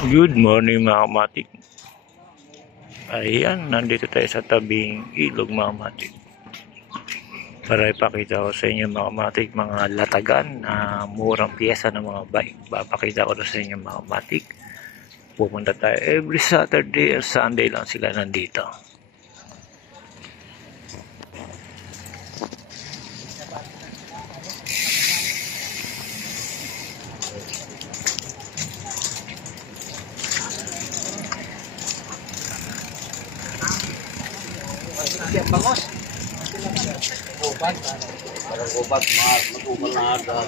Good morning mga kamatik. Ayan, nandito tayo sa tabing ilog mga kamatik. Para ipakita ko sa inyo mga kamatik, mga latagan na murang piyesa ng mga bike. Papakita ko sa inyo mga kamatik. Pupunta tayo every Saturday or Sunday lang sila nandito. Bangos. Ubat. Parang ubat, matumal na aga.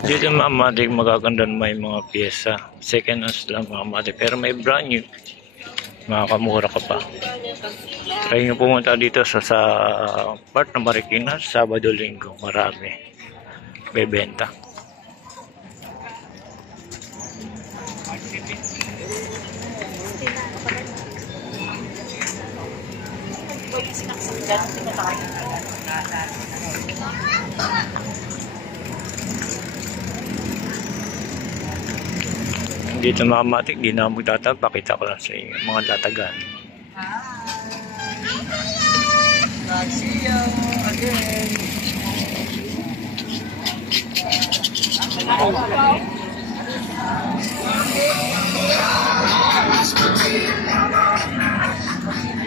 Dito mga kamatik, magaganda may mga piyesa. Second hand lang mga kamatik, pero may brand new. Makakamura ka pa. Kaya nyo pumunta dito sa part ng Marikina, Sabado Linggo, marami bebenta. Dito mga kamatik, di na magtatag, pakita ko lang sa inyo mga latagan. See you again.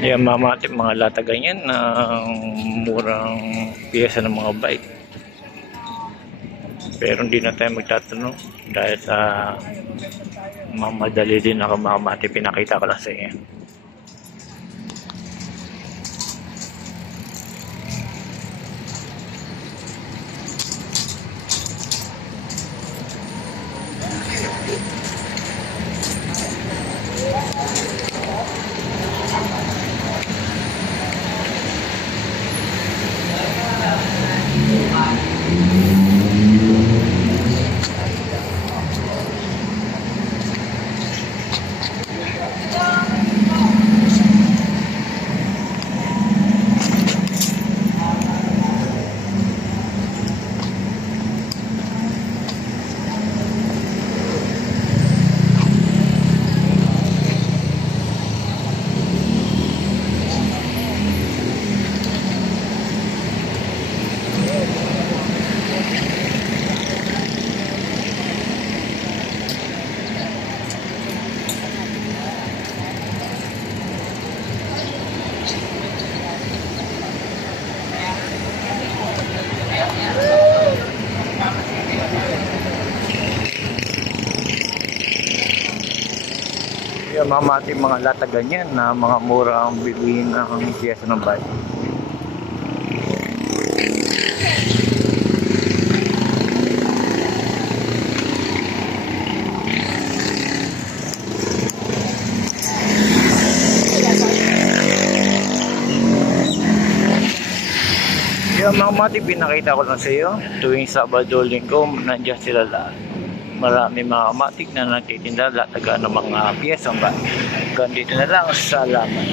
Yan mga kamatik, mga latagan yan na murang piyesa ng mga bike. Pero hindi na tayo magtatanong dahil sa mamadali din ako mga kamatik, pinakita ko lang sa inyo. Yung mga kamatik, mga latagan yan na mga murang bilhin ng piyesa ng bike. Yung mga kamatik, pinakita ko lang sa iyo tuwing Sabado Linggo, nandiyan sila lahat. Marami mga kamatik na nagtitinda, latagan ng mga piyesang bike. Ganito na lang, salamat.